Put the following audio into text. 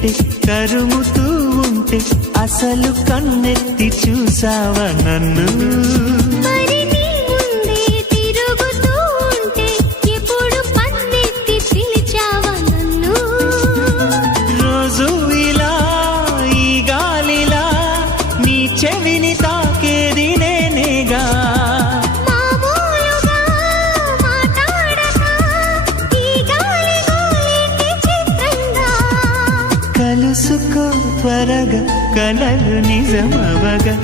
చీకటి కరుముతూ ఉంటే అసలు కన్నెత్తి చూసావా నన్ను? మరి నీ ముందే తిరుగుతూ ఉంటే ఎప్పుడు పన్నెత్తి పిలిచావా నన్ను? రోజు ఇలా ఈ గాలిలా నీ చెవిని తాకేది నేనేగా. మామూలుగా మాట్లాడక ఈ గాలి గోలికి చిత్రంగా కలుసుకో త్వరగా కలలు నిజమవగా.